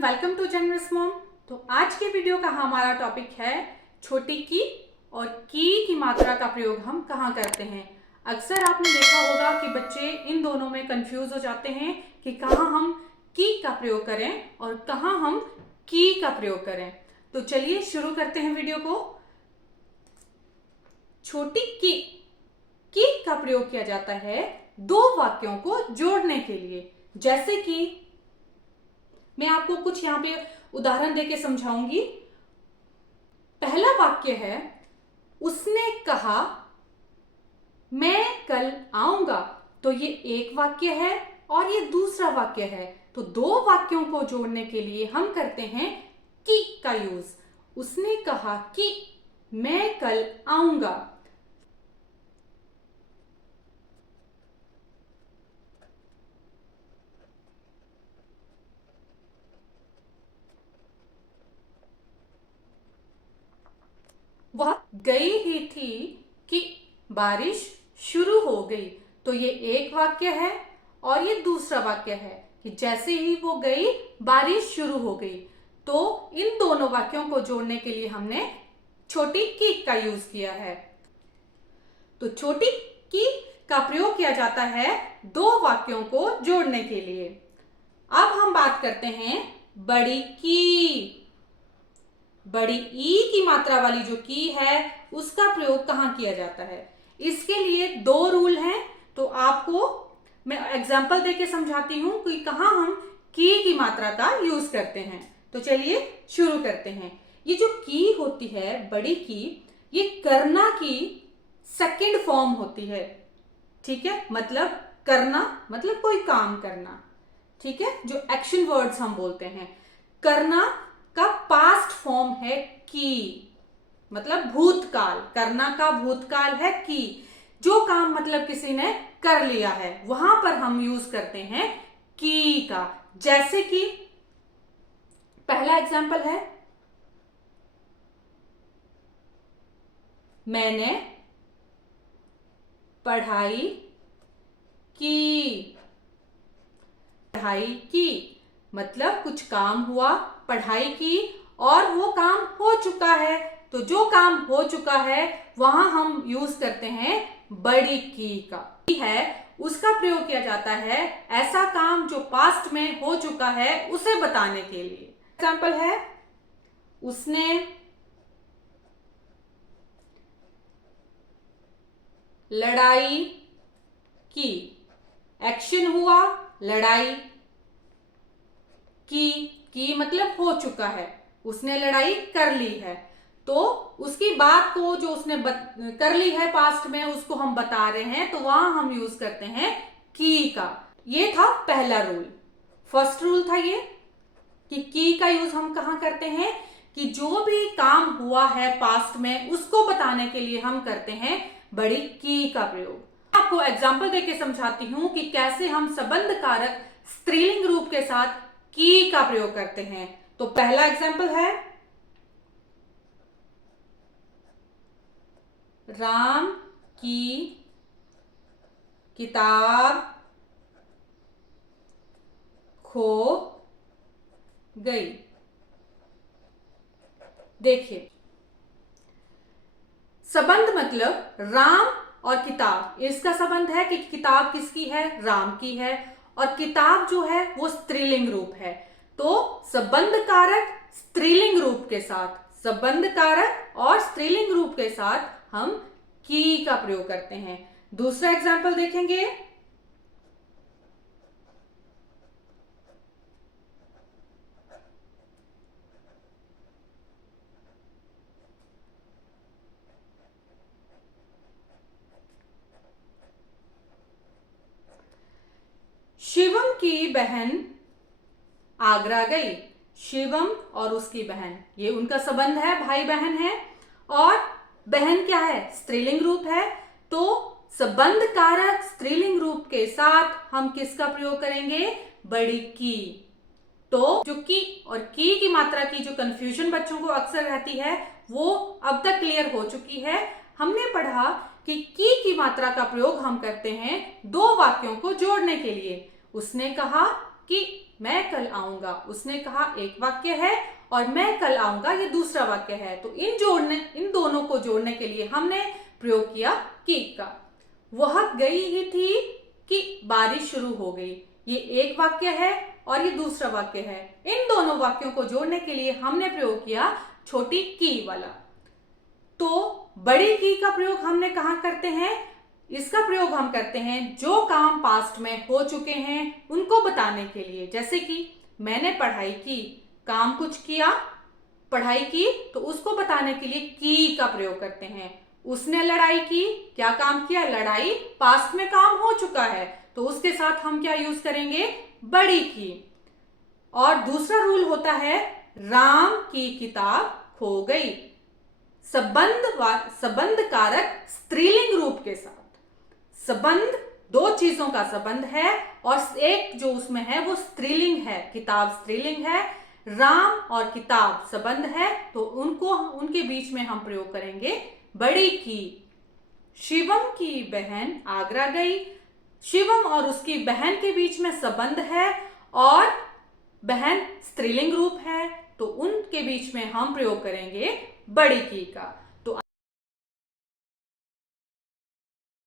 Welcome to generous mom. तो आज के वीडियो का हमारा टॉपिक है छोटी की और की मात्रा का प्रयोग हम कहाँ करते हैं। अक्सर आपने देखा होगा कि बच्चे इन दोनों में कंफ्यूज हो जाते हैं कि कहाँ हम की का प्रयोग करें और कहाँ हम की का प्रयोग करें। तो चलिए शुरू करते हैं वीडियो को। छोटी की का प्रयोग किया जाता है दो वाक्यों को जोड़ने के लिए। जैसे कि मैं आपको कुछ यहां पे उदाहरण देके समझाऊंगी। पहला वाक्य है, उसने कहा मैं कल आऊंगा। तो ये एक वाक्य है और ये दूसरा वाक्य है। तो दो वाक्यों को जोड़ने के लिए हम करते हैं की का यूज। उसने कहा कि मैं कल आऊंगा। वह गई ही थी कि बारिश शुरू हो गई। तो ये एक वाक्य है और ये दूसरा वाक्य है कि जैसे ही वो गई बारिश शुरू हो गई। तो इन दोनों वाक्यों को जोड़ने के लिए हमने छोटी की का यूज किया है। तो छोटी की का प्रयोग किया जाता है दो वाक्यों को जोड़ने के लिए। अब हम बात करते हैं बड़ी की। बड़ी ई की मात्रा वाली जो की है उसका प्रयोग कहाँ किया जाता है। इसके लिए दो रूल हैं। तो आपको मैं एग्जांपल देके समझाती हूं कि कहाँ हम की मात्रा का यूज करते हैं। तो चलिए शुरू करते हैं। ये जो की होती है बड़ी की, ये करना की सेकंड फॉर्म होती है। ठीक है, मतलब करना मतलब कोई काम करना। ठीक है, जो एक्शन वर्ड्स हम बोलते हैं। करना का पास्ट फॉर्म है की, मतलब भूतकाल। करना का भूतकाल है की। जो काम मतलब किसी ने कर लिया है वहां पर हम यूज करते हैं की का। जैसे कि पहला एग्जांपल है, मैंने पढ़ाई की। पढ़ाई की मतलब कुछ काम हुआ, पढ़ाई की और वो काम हो चुका है। तो जो काम हो चुका है वहां हम यूज करते हैं बड़ी की का। है उसका प्रयोग किया जाता है ऐसा काम जो पास्ट में हो चुका है उसे बताने के लिए। एग्जाम्पल है, उसने लड़ाई की। एक्शन हुआ, लड़ाई की मतलब हो चुका है, उसने लड़ाई कर ली है। तो उसकी बात को जो उसने कर ली है पास्ट में उसको हम बता रहे हैं, तो वहां हम यूज करते हैं की का। ये था पहला रूल। फर्स्ट रूल था ये कि की का यूज हम कहां करते हैं कि जो भी काम हुआ है पास्ट में उसको बताने के लिए हम करते हैं बड़ी की का प्रयोग। आपको एग्जाम्पल देके समझाती हूं कि कैसे हम संबंध कारक स्त्रीलिंग रूप के साथ की का प्रयोग करते हैं। तो पहला एग्जाम्पल है, राम की किताब खो गई। देखिए, संबंध मतलब राम और किताब, इसका संबंध है कि किताब किसकी है, राम की है, और किताब जो है वो स्त्रीलिंग रूप है। तो संबंध कारक स्त्रीलिंग रूप के साथ, संबंध कारक और स्त्रीलिंग रूप के साथ हम की का प्रयोग करते हैं। दूसरा एग्जाम्पल देखेंगे, शिवम की बहन आगरा गई। शिवम और उसकी बहन, ये उनका संबंध है, भाई बहन है। और बहन क्या है, स्त्रीलिंग रूप है। तो संबंध कारक स्त्रीलिंग रूप के साथ हम किसका प्रयोग करेंगे, बड़ी की। तो जो की और की मात्रा की जो कंफ्यूजन बच्चों को अक्सर रहती है वो अब तक क्लियर हो चुकी है। हमने पढ़ा कि की मात्रा का प्रयोग हम करते हैं दो वाक्यों को जोड़ने के लिए। उसने कहा कि मैं कल आऊंगा। उसने कहा एक वाक्य है और मैं कल आऊंगा ये दूसरा वाक्य है। तो इन दोनों को जोड़ने के लिए हमने प्रयोग किया की का। वह गई ही थी कि बारिश शुरू हो गई, ये एक वाक्य है और ये दूसरा वाक्य है। इन दोनों वाक्यों को जोड़ने के लिए हमने प्रयोग किया छोटी की वाला। तो बड़ी की का प्रयोग हमने कहाँ करते हैं? इसका प्रयोग हम करते हैं जो काम पास्ट में हो चुके हैं उनको बताने के लिए। जैसे कि मैंने पढ़ाई की, काम कुछ किया, पढ़ाई की, तो उसको बताने के लिए की का प्रयोग करते हैं। उसने लड़ाई की, क्या काम किया? लड़ाई, पास्ट में काम हो चुका है, तो उसके साथ हम क्या यूज करेंगे? बड़ी की। और दूसरा रूल होता है राम की किताब खो गई, संबंध कारक स्त्रीलिंग रूप के साथ। संबंध दो चीजों का संबंध है और एक जो उसमें है वो स्त्रीलिंग है, किताब स्त्रीलिंग है, राम और किताब संबंध है, तो उनके बीच में हम प्रयोग करेंगे बड़ी की। शिवम की बहन आगरा गई, शिवम और उसकी बहन के बीच में संबंध है और बहन स्त्रीलिंग रूप है, तो उनके बीच में हम प्रयोग करेंगे बड़ी की का।